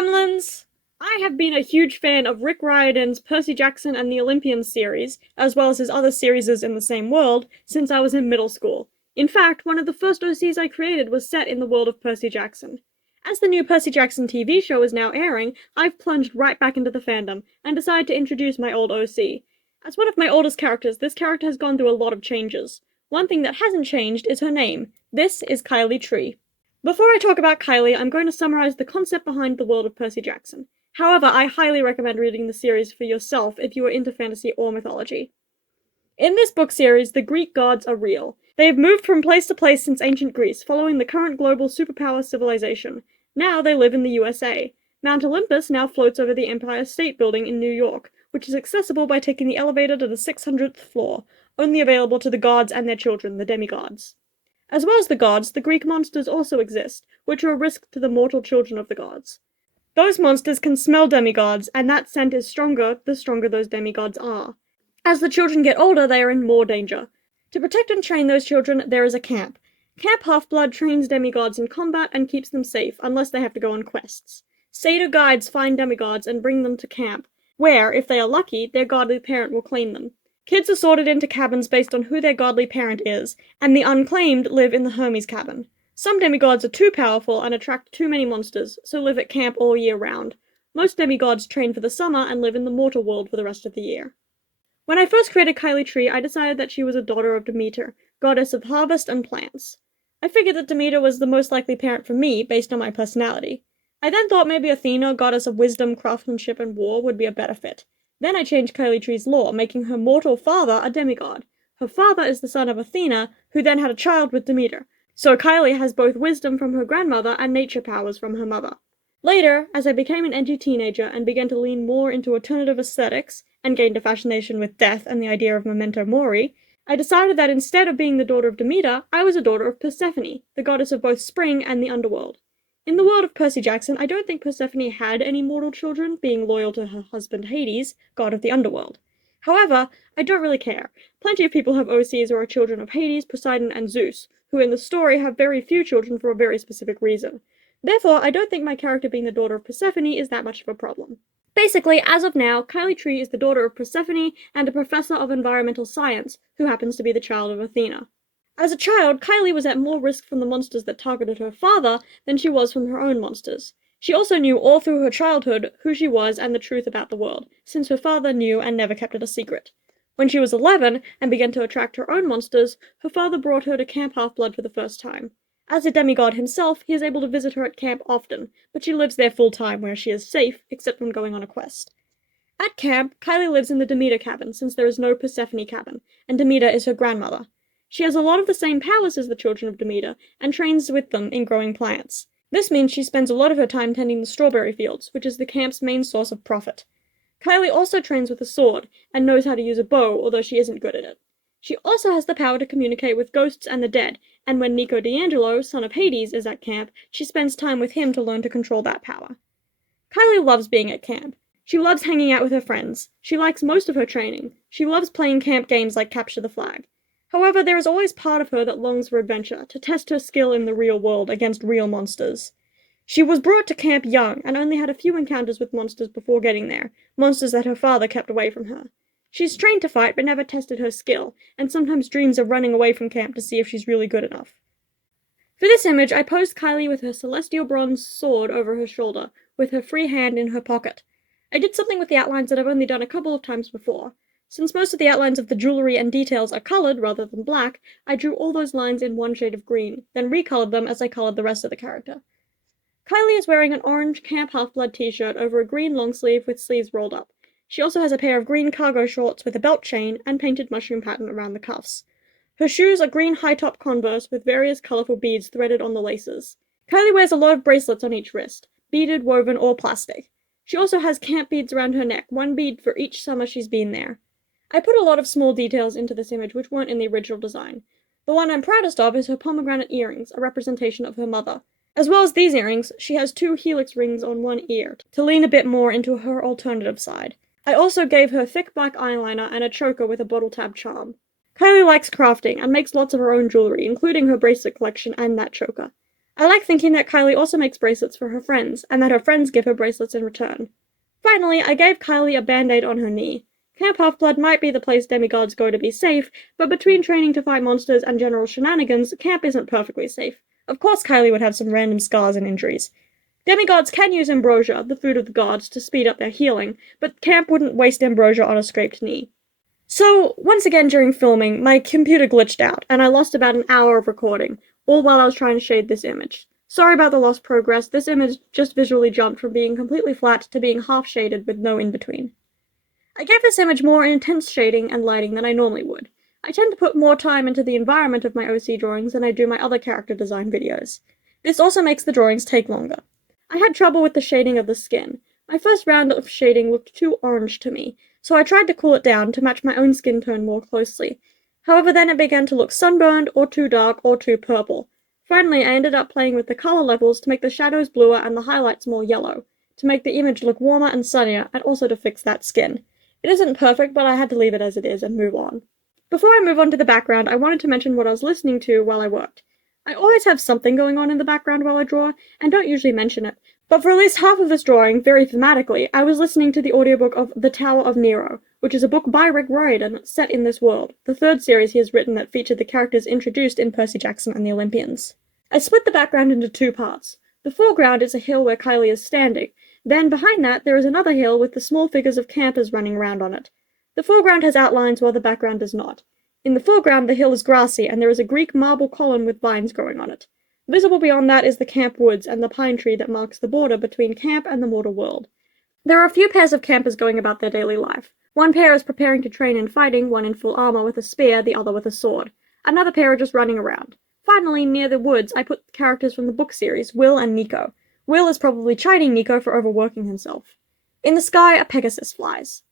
Gremlins! I have been a huge fan of Rick Riordan's Percy Jackson and the Olympians series, as well as his other series in the same world, since I was in middle school. In fact, one of the first OCs I created was set in the world of Percy Jackson. As the new Percy Jackson TV show is now airing, I've plunged right back into the fandom, and decided to introduce my old OC. As one of my oldest characters, this character has gone through a lot of changes. One thing that hasn't changed is her name. This is Kylie Tree. Before I talk about Kylie, I'm going to summarize the concept behind the world of Percy Jackson. However, I highly recommend reading the series for yourself if you are into fantasy or mythology. In this book series, the Greek gods are real. They have moved from place to place since ancient Greece, following the current global superpower civilization. Now they live in the USA. Mount Olympus now floats over the Empire State Building in New York, which is accessible by taking the elevator to the 600th floor, only available to the gods and their children, the demigods. As well as the gods, the Greek monsters also exist, which are a risk to the mortal children of the gods. Those monsters can smell demigods, and that scent is stronger the stronger those demigods are. As the children get older, they are in more danger. To protect and train those children, there is a camp. Camp Half-Blood trains demigods in combat and keeps them safe, unless they have to go on quests. Satyr guides find demigods and bring them to camp, where, if they are lucky, their godly parent will claim them. Kids are sorted into cabins based on who their godly parent is, and the unclaimed live in the Hermes cabin. Some demigods are too powerful and attract too many monsters, so live at camp all year round. Most demigods train for the summer and live in the mortal world for the rest of the year. When I first created Kylie Tree, I decided that she was a daughter of Demeter, goddess of harvest and plants. I figured that Demeter was the most likely parent for me, based on my personality. I then thought maybe Athena, goddess of wisdom, craftsmanship, and war, would be a better fit. Then I changed Kylie Tree's lore, making her mortal father a demigod. Her father is the son of Athena, who then had a child with Demeter. So Kylie has both wisdom from her grandmother and nature powers from her mother. Later, as I became an edgy teenager and began to lean more into alternative aesthetics, and gained a fascination with death and the idea of memento mori, I decided that instead of being the daughter of Demeter, I was a daughter of Persephone, the goddess of both spring and the underworld. In the world of Percy Jackson, I don't think Persephone had any mortal children, being loyal to her husband Hades, god of the underworld. However, I don't really care. Plenty of people have OCs or are children of Hades, Poseidon, and Zeus, who in the story have very few children for a very specific reason. Therefore, I don't think my character being the daughter of Persephone is that much of a problem. Basically, as of now, Kylie Tree is the daughter of Persephone and a professor of environmental science, who happens to be the child of Athena. As a child, Kylie was at more risk from the monsters that targeted her father than she was from her own monsters. She also knew all through her childhood who she was and the truth about the world, since her father knew and never kept it a secret. When she was 11 and began to attract her own monsters, her father brought her to Camp Half-Blood for the first time. As a demigod himself, he is able to visit her at camp often, but she lives there full-time where she is safe, except when going on a quest. At camp, Kylie lives in the Demeter cabin, since there is no Persephone cabin, and Demeter is her grandmother. She has a lot of the same powers as the children of Demeter, and trains with them in growing plants. This means she spends a lot of her time tending the strawberry fields, which is the camp's main source of profit. Kylie also trains with a sword, and knows how to use a bow, although she isn't good at it. She also has the power to communicate with ghosts and the dead, and when Nico D'Angelo, son of Hades, is at camp, she spends time with him to learn to control that power. Kylie loves being at camp. She loves hanging out with her friends. She likes most of her training. She loves playing camp games like Capture the Flag. However, there is always part of her that longs for adventure, to test her skill in the real world against real monsters. She was brought to camp young, and only had a few encounters with monsters before getting there, monsters that her father kept away from her. She's trained to fight, but never tested her skill, and sometimes dreams of running away from camp to see if she's really good enough. For this image, I posed Kylie with her celestial bronze sword over her shoulder, with her free hand in her pocket. I did something with the outlines that I've only done a couple of times before. Since most of the outlines of the jewelry and details are coloured rather than black, I drew all those lines in one shade of green, then recoloured them as I coloured the rest of the character. Kylie is wearing an orange Camp Half-Blood t-shirt over a green long sleeve with sleeves rolled up. She also has a pair of green cargo shorts with a belt chain and painted mushroom pattern around the cuffs. Her shoes are green high-top Converse with various colourful beads threaded on the laces. Kylie wears a lot of bracelets on each wrist, beaded, woven, or plastic. She also has camp beads around her neck, one bead for each summer she's been there. I put a lot of small details into this image which weren't in the original design. The one I'm proudest of is her pomegranate earrings, a representation of her mother. As well as these earrings, she has 2 helix rings on one ear, to lean a bit more into her alternative side. I also gave her thick black eyeliner and a choker with a bottle tab charm. Kylie likes crafting and makes lots of her own jewelry, including her bracelet collection and that choker. I like thinking that Kylie also makes bracelets for her friends, and that her friends give her bracelets in return. Finally, I gave Kylie a band-aid on her knee. Camp Half-Blood might be the place demigods go to be safe, but between training to fight monsters and general shenanigans, camp isn't perfectly safe. Of course Kylie would have some random scars and injuries. Demigods can use ambrosia, the food of the gods, to speed up their healing, but camp wouldn't waste ambrosia on a scraped knee. So, once again during filming, my computer glitched out, and I lost about an hour of recording, all while I was trying to shade this image. Sorry about the lost progress, this image just visually jumped from being completely flat to being half-shaded with no in-between. I gave this image more intense shading and lighting than I normally would. I tend to put more time into the environment of my OC drawings than I do my other character design videos. This also makes the drawings take longer. I had trouble with the shading of the skin. My first round of shading looked too orange to me, so I tried to cool it down to match my own skin tone more closely. However, then it began to look sunburned, or too dark, or too purple. Finally, I ended up playing with the color levels to make the shadows bluer and the highlights more yellow, to make the image look warmer and sunnier, and also to fix that skin. It isn't perfect, but I had to leave it as it is and move on. Before I move on to the background, I wanted to mention what I was listening to while I worked. I always have something going on in the background while I draw, and don't usually mention it, but for at least half of this drawing, very thematically, I was listening to the audiobook of The Tower of Nero, which is a book by Rick Riordan set in this world, the third series he has written that featured the characters introduced in Percy Jackson and the Olympians. I split the background into two parts. The foreground is a hill where Kylie is standing. Then, behind that, there is another hill with the small figures of campers running around on it. The foreground has outlines while the background does not. In the foreground, the hill is grassy, and there is a Greek marble column with vines growing on it. Visible beyond that is the camp woods and the pine tree that marks the border between camp and the mortal world. There are a few pairs of campers going about their daily life. One pair is preparing to train in fighting, one in full armor with a spear, the other with a sword. Another pair are just running around. Finally, near the woods, I put the characters from the book series, Will and Nico. Will is probably chiding Nico for overworking himself. In the sky, a Pegasus flies.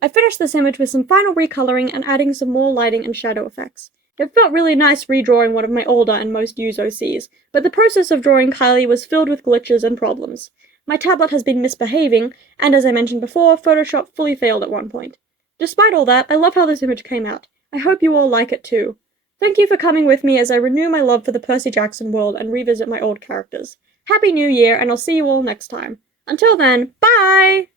I finished this image with some final recoloring and adding some more lighting and shadow effects. It felt really nice redrawing one of my older and most used OCs, but the process of drawing Kylie was filled with glitches and problems. My tablet has been misbehaving, and as I mentioned before, Photoshop fully failed at one point. Despite all that, I love how this image came out. I hope you all like it too. Thank you for coming with me as I renew my love for the Percy Jackson world and revisit my old characters. Happy New Year, and I'll see you all next time. Until then, bye!